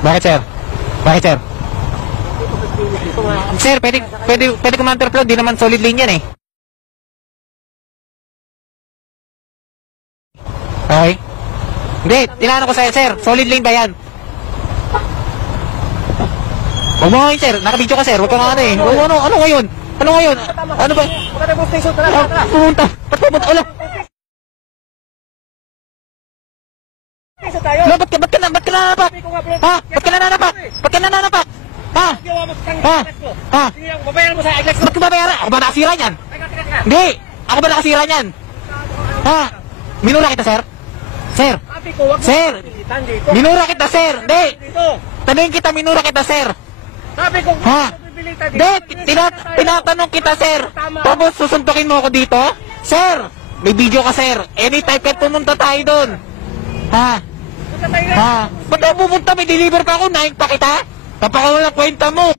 Bakit, sir? Bakit, sir? Sir, pwede counterflow. Di naman solid lane yan eh. Okay? Hindi, tinanong ko sa'yo, sir. Solid lane ba yan? Huwag mo ngayon, sir. Nakabidyo ka, sir. Huwag ka nga ano eh. Ano ngayon? Ano ngayon? Ano ba? Pumunta. Ba't ulo? No, ba't ka nananapak? Ha? Ba't ka nananapak? Ba't ka nananapak? Ha? Ha? Ha? Ba't ka babayaran? Ako ba nakasira niyan? Hindi! Ako ba nakasira niyan? Ha? Minura kita, sir? Sir! Sir! Minura kita, sir! Hindi! Tanungin kita, minura kita, sir! Ha? Hindi! Tinatanong kita, sir! Tapos susuntukin mo ako dito? Sir! May video ka, sir! Anytime kahit pumunta tayo doon! Ha? Ha? Ba't ako pupunta? May deliver pa ako, naing pa kita? Kapakawalang kwenta mo!